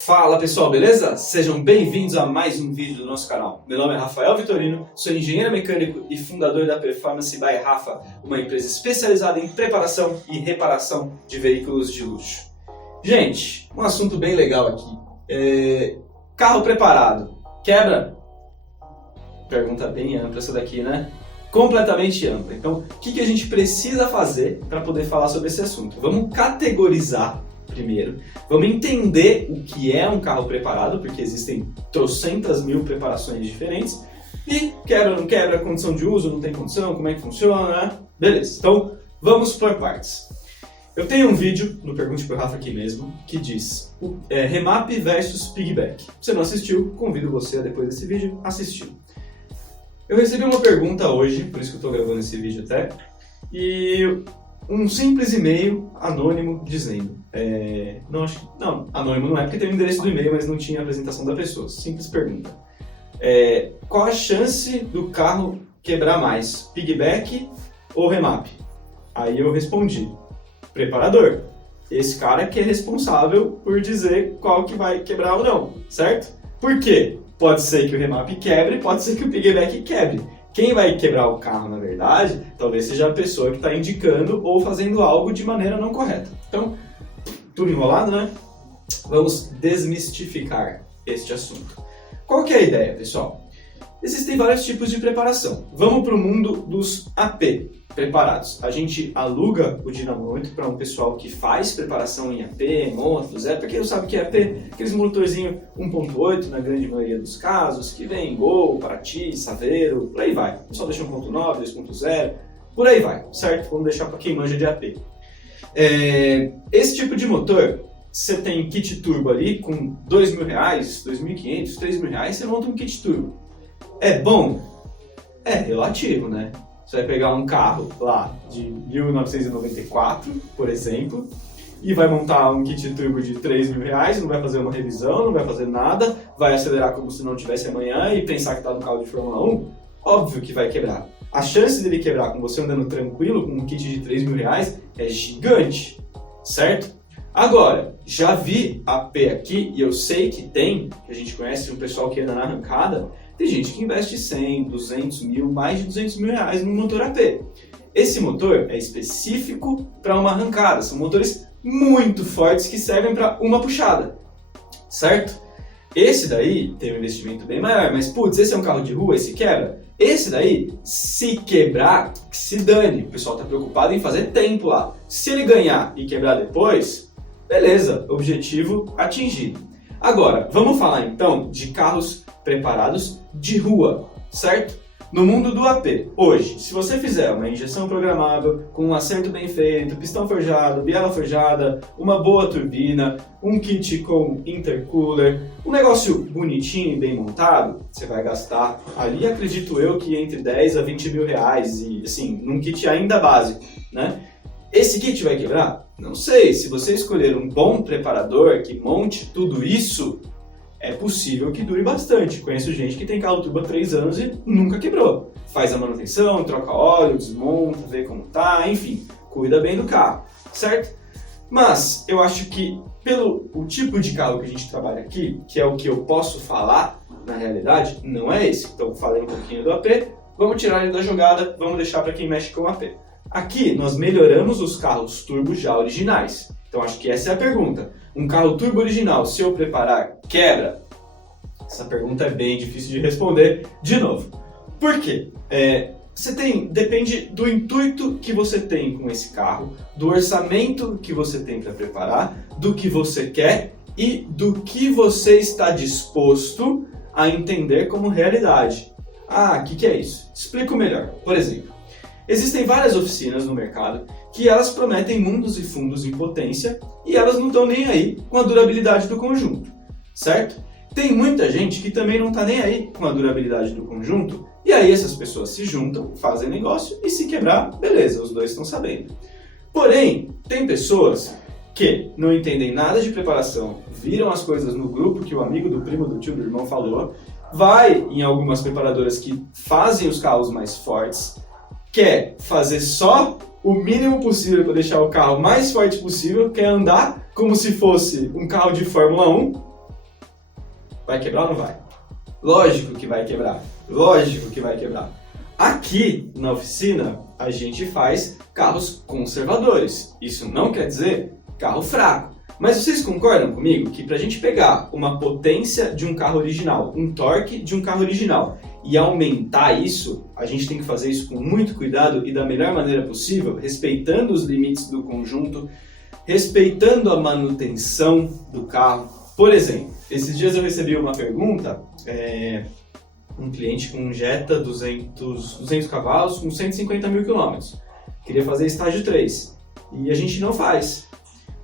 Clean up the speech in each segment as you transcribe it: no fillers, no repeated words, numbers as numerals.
Fala pessoal, beleza? Sejam bem-vindos a mais um vídeo do nosso canal. Meu nome é Rafael Vitorino, sou engenheiro mecânico e fundador da Performance by Rafa, uma empresa especializada em preparação e reparação de veículos de luxo. Gente, um assunto bem legal aqui. Carro preparado, quebra? Pergunta bem ampla essa daqui, né? Completamente ampla. Então, o que a gente precisa fazer para poder falar sobre esse assunto? Vamos categorizar primeiro. Vamos entender o que é um carro preparado, porque existem trocentas mil preparações diferentes. E quebra, não quebra, condição de uso, não tem condição, como é que funciona, né? Beleza, então vamos por partes. Eu tenho um vídeo no Pergunte pro Rafa aqui mesmo, que diz Remap versus Piggyback. Se você não assistiu, convido você a depois desse vídeo assistir. Eu recebi uma pergunta hoje, por isso que eu estou gravando esse vídeo até, e um simples e-mail anônimo dizendo, anônimo não é porque tem o endereço do e-mail, mas não tinha a apresentação da pessoa. Simples pergunta. Qual a chance do carro quebrar mais, piggyback ou remap? Aí eu respondi, preparador. Esse cara que é responsável por dizer qual que vai quebrar ou não, certo? Por quê? Pode ser que o remap quebre, pode ser que o piggyback quebre. Quem vai quebrar o carro, na verdade, talvez seja a pessoa que está indicando ou fazendo algo de maneira não correta. Então, tudo enrolado, né? Vamos desmistificar este assunto. Qual que é a ideia, pessoal? Existem vários tipos de preparação. Vamos para o mundo dos AP preparados. A gente aluga o dinamômetro para um pessoal que faz preparação em AP, motos, para quem não sabe o que é AP, aqueles motorzinho 1.8 na grande maioria dos casos, que vem Gol, Paraty, Saveiro, por aí vai. Só deixa 1.9, 2.0, por aí vai, certo? Vamos deixar para quem manja de AP. Esse tipo de motor, você tem kit turbo ali com R$2.000, R$2.500, R$3.000, você monta um kit turbo. É bom? É relativo, né? Você vai pegar um carro lá de 1994, por exemplo, e vai montar um kit turbo de R$3.000, não vai fazer uma revisão, não vai fazer nada, vai acelerar como se não tivesse amanhã e pensar que está no carro de Fórmula 1, óbvio que vai quebrar. A chance dele quebrar com você andando tranquilo, com um kit de R$3.000, é gigante, certo? Agora, já vi AP aqui, e eu sei que tem, que a gente conhece um pessoal que anda na arrancada, tem gente que investe 100, 200 mil, mais de R$200.000 no motor AP. Esse motor é específico para uma arrancada, são motores muito fortes que servem para uma puxada, certo? Esse daí tem um investimento bem maior, mas putz, esse é um carro de rua, esse quebra? Esse daí, se quebrar, que se dane, o pessoal está preocupado em fazer tempo lá. Se ele ganhar e quebrar depois, beleza, objetivo atingido. Agora, vamos falar então de carros preparados de rua, certo? No mundo do AP, hoje, se você fizer uma injeção programável, com um acerto bem feito, pistão forjado, biela forjada, uma boa turbina, um kit com intercooler, um negócio bonitinho e bem montado, você vai gastar ali, acredito eu, que entre 10 a 20 mil reais, e assim, num kit ainda básico, né? Esse kit vai quebrar? Não sei, se você escolher um bom preparador que monte tudo isso, é possível que dure bastante. Conheço gente que tem carro turbo há 3 anos e nunca quebrou. Faz a manutenção, troca óleo, desmonta, vê como tá, enfim, cuida bem do carro, certo? Mas eu acho que pelo o tipo de carro que a gente trabalha aqui, que é o que eu posso falar, na realidade, não é esse. Então falei um pouquinho do AP, vamos tirar ele da jogada, vamos deixar para quem mexe com AP. Aqui nós melhoramos os carros turbo já originais. Então acho que essa é a pergunta. Um carro turbo original, se eu preparar, quebra? Essa pergunta é bem difícil de responder de novo. Por quê? Depende do intuito que você tem com esse carro, do orçamento que você tem para preparar, do que você quer e do que você está disposto a entender como realidade. Ah, o que é isso? Explico melhor. Por exemplo, existem várias oficinas no mercado que elas prometem mundos e fundos em potência e elas não estão nem aí com a durabilidade do conjunto, certo? Tem muita gente que também não está nem aí com a durabilidade do conjunto e aí essas pessoas se juntam, fazem negócio e se quebrar, beleza, os dois estão sabendo. Porém, tem pessoas que não entendem nada de preparação, viram as coisas no grupo que o amigo do primo, do tio, do irmão falou, vai em algumas preparadoras que fazem os carros mais fortes, quer fazer só o mínimo possível para deixar o carro mais forte possível, quer andar como se fosse um carro de Fórmula 1 Vai quebrar ou não vai? Lógico que vai quebrar. Lógico que vai quebrar. Aqui na oficina, a gente faz carros conservadores. Isso não quer dizer carro fraco. Mas vocês concordam comigo que para a gente pegar uma potência de um carro original, um torque de um carro original e aumentar isso, a gente tem que fazer isso com muito cuidado e da melhor maneira possível, respeitando os limites do conjunto, respeitando a manutenção do carro. Por exemplo, esses dias eu recebi uma pergunta, um cliente com um Jetta 200 cavalos com 150 mil quilômetros. Queria fazer estágio 3 e a gente não faz.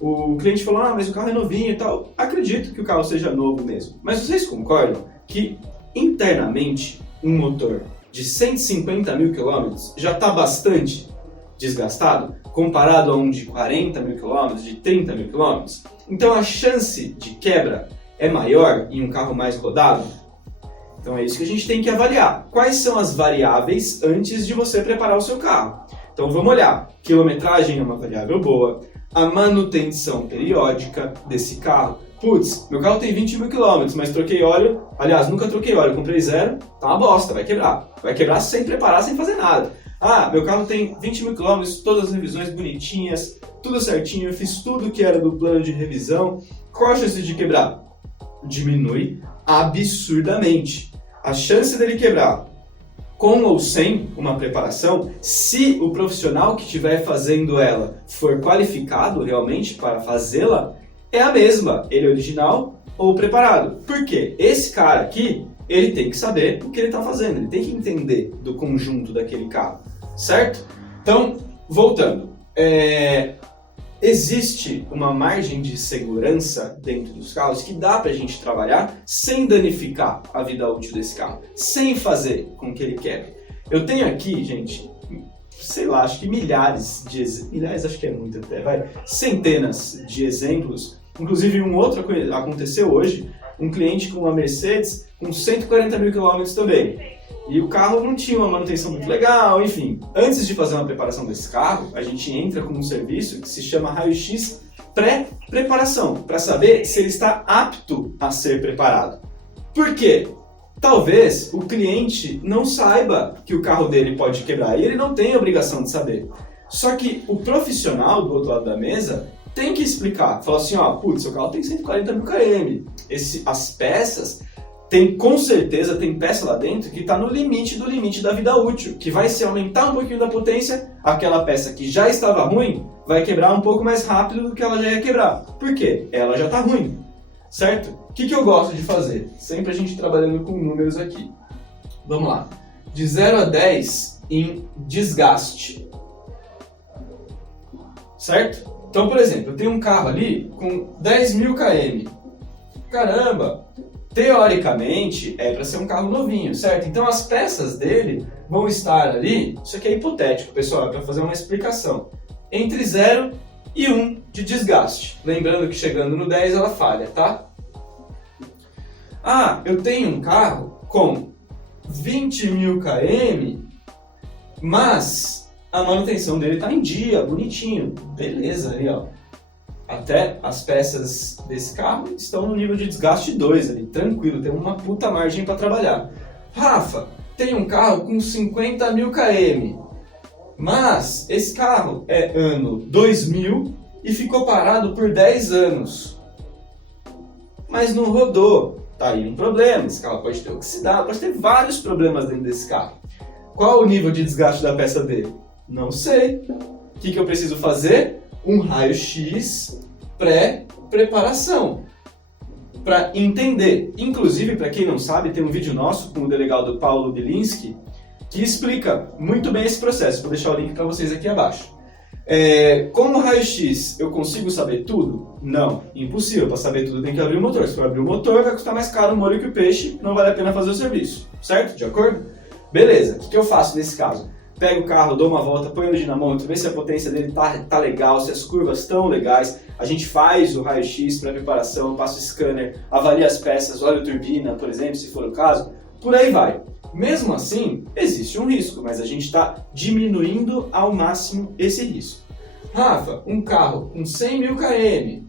O cliente falou, mas o carro é novinho e tal. Acredito que o carro seja novo mesmo. Mas vocês concordam que internamente um motor de 150 mil quilômetros já está bastante desgastado comparado a um de 40 mil quilômetros, de 30 mil quilômetros? Então a chance de quebra é maior em um carro mais rodado? Então é isso que a gente tem que avaliar. Quais são as variáveis antes de você preparar o seu carro? Então vamos olhar. Quilometragem é uma variável boa. A manutenção periódica desse carro. Putz, meu carro tem 20 mil quilômetros, mas troquei óleo. Aliás, nunca troquei óleo, comprei zero. Tá uma bosta, vai quebrar. Vai quebrar sem preparar, sem fazer nada. Meu carro tem 20 mil quilômetros, todas as revisões bonitinhas, tudo certinho, eu fiz tudo que era do plano de revisão. Qual a chance de quebrar? Diminui absurdamente. A chance dele quebrar com ou sem uma preparação, se o profissional que estiver fazendo ela for qualificado realmente para fazê-la, é a mesma, ele é original ou preparado. Por quê? Esse cara aqui, ele tem que saber o que ele está fazendo, ele tem que entender do conjunto daquele carro, certo? Então, voltando, existe uma margem de segurança dentro dos carros que dá pra gente trabalhar sem danificar a vida útil desse carro, sem fazer com que ele quebre. Eu tenho aqui, gente, sei lá, acho que milhares, acho que é muito até, centenas de exemplos. Inclusive um outro aconteceu hoje, um cliente com uma Mercedes com 140 mil quilômetros também. E o carro não tinha uma manutenção muito legal, enfim. Antes de fazer uma preparação desse carro, a gente entra com um serviço que se chama raio-x pré-preparação, para saber se ele está apto a ser preparado. Por quê? Talvez o cliente não saiba que o carro dele pode quebrar, e ele não tem a obrigação de saber. Só que o profissional do outro lado da mesa tem que explicar. Falar assim, seu carro tem 140 mil km. As peças... com certeza tem peça lá dentro que está no limite do limite da vida útil, que vai se aumentar um pouquinho da potência, aquela peça que já estava ruim vai quebrar um pouco mais rápido do que ela já ia quebrar. Por quê? Ela já está ruim, certo? O que eu gosto de fazer? Sempre a gente trabalhando com números aqui. Vamos lá. De 0 a 10 em desgaste. Certo? Então, por exemplo, eu tenho um carro ali com 10 mil km. Caramba! Teoricamente, é para ser um carro novinho, certo? Então as peças dele vão estar ali, isso aqui é hipotético, pessoal, é para fazer uma explicação, entre 0 e 1 de desgaste. Lembrando que chegando no 10 ela falha, tá? Eu tenho um carro com 20 mil km, mas a manutenção dele está em dia, bonitinho, beleza ali, ó. Até as peças desse carro estão no nível de desgaste 2 ali, tranquilo, tem uma puta margem para trabalhar. Rafa, tem um carro com 50 mil km, mas esse carro é ano 2000 e ficou parado por 10 anos. Mas não rodou, tá aí um problema, esse carro pode ter oxidado, pode ter vários problemas dentro desse carro. Qual o nível de desgaste da peça dele? Não sei. O que eu preciso fazer? Um raio-x pré-preparação para entender. Inclusive, para quem não sabe, tem um vídeo nosso com o delegado Paulo Bilinski que explica muito bem esse processo. Vou deixar o link para vocês aqui abaixo. Com o raio-x eu consigo saber tudo? Não, impossível. Para saber tudo tem que abrir o motor. Se for abrir o motor vai custar mais caro o molho que o peixe, não vale a pena fazer o serviço. Certo? De acordo? Beleza, o que eu faço nesse caso? Pego o carro, dou uma volta, põe no dinamômetro, vê se a potência dele tá legal, se as curvas estão legais. A gente faz o raio-x para preparação, passa o scanner, avalia as peças, olha a turbina, por exemplo, se for o caso. Por aí vai. Mesmo assim, existe um risco, mas a gente está diminuindo ao máximo esse risco. Rafa, um carro com 100 mil km,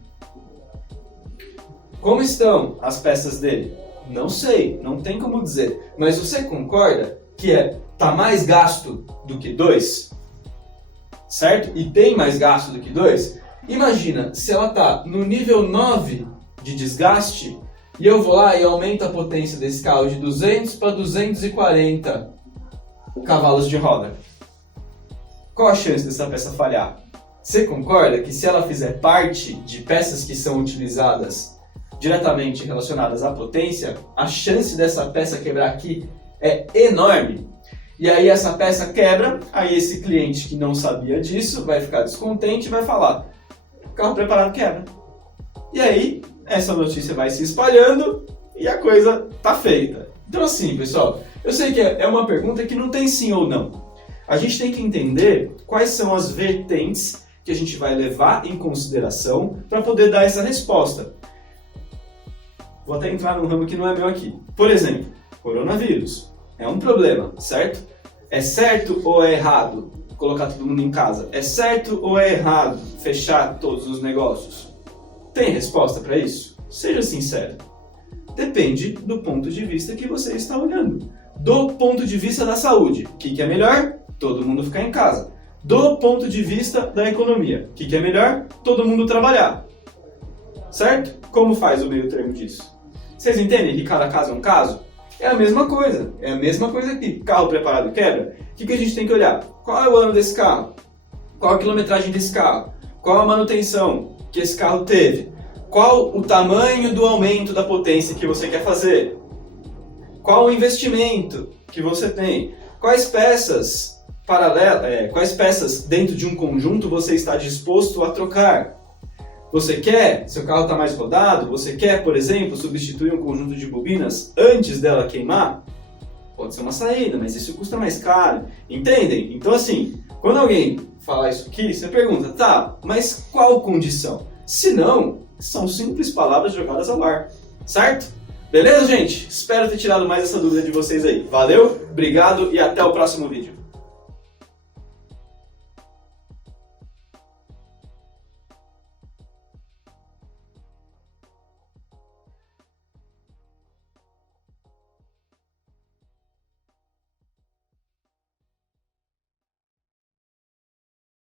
como estão as peças dele? Não sei, não tem como dizer. Mas você concorda que tá mais gasto do que 2? Certo? E tem mais gasto do que 2? Imagina, se ela tá no nível 9 de desgaste, e eu vou lá e aumento a potência desse carro de 200 para 240 cavalos de roda. Qual a chance dessa peça falhar? Você concorda que se ela fizer parte de peças que são utilizadas diretamente relacionadas à potência, a chance dessa peça quebrar aqui é enorme? E aí essa peça quebra, aí esse cliente que não sabia disso vai ficar descontente e vai falar: carro preparado quebra. E aí essa notícia vai se espalhando e a coisa tá feita. Então assim, pessoal, eu sei que é uma pergunta que não tem sim ou não. A gente tem que entender quais são as vertentes que a gente vai levar em consideração para poder dar essa resposta. Vou até entrar num ramo que não é meu aqui. Por exemplo, coronavírus. É um problema, certo? É certo ou é errado colocar todo mundo em casa? É certo ou é errado fechar todos os negócios? Tem resposta para isso? Seja sincero. Depende do ponto de vista que você está olhando. Do ponto de vista da saúde, o que é melhor? Todo mundo ficar em casa. Do ponto de vista da economia, o que é melhor? Todo mundo trabalhar. Certo? Como faz o meio termo disso? Vocês entendem que cada caso é um caso? É a mesma coisa. É a mesma coisa aqui. Carro preparado quebra. O que a gente tem que olhar? Qual é o ano desse carro? Qual a quilometragem desse carro? Qual a manutenção que esse carro teve? Qual o tamanho do aumento da potência que você quer fazer? Qual o investimento que você tem? Quais peças paralelas, quais peças dentro de um conjunto você está disposto a trocar? Você quer, seu carro está mais rodado, você quer, por exemplo, substituir um conjunto de bobinas antes dela queimar? Pode ser uma saída, mas isso custa mais caro. Entendem? Então assim, quando alguém falar isso aqui, você pergunta, tá, mas qual condição? Se não, são simples palavras jogadas ao ar, certo? Beleza, gente? Espero ter tirado mais essa dúvida de vocês aí. Valeu, obrigado e até o próximo vídeo.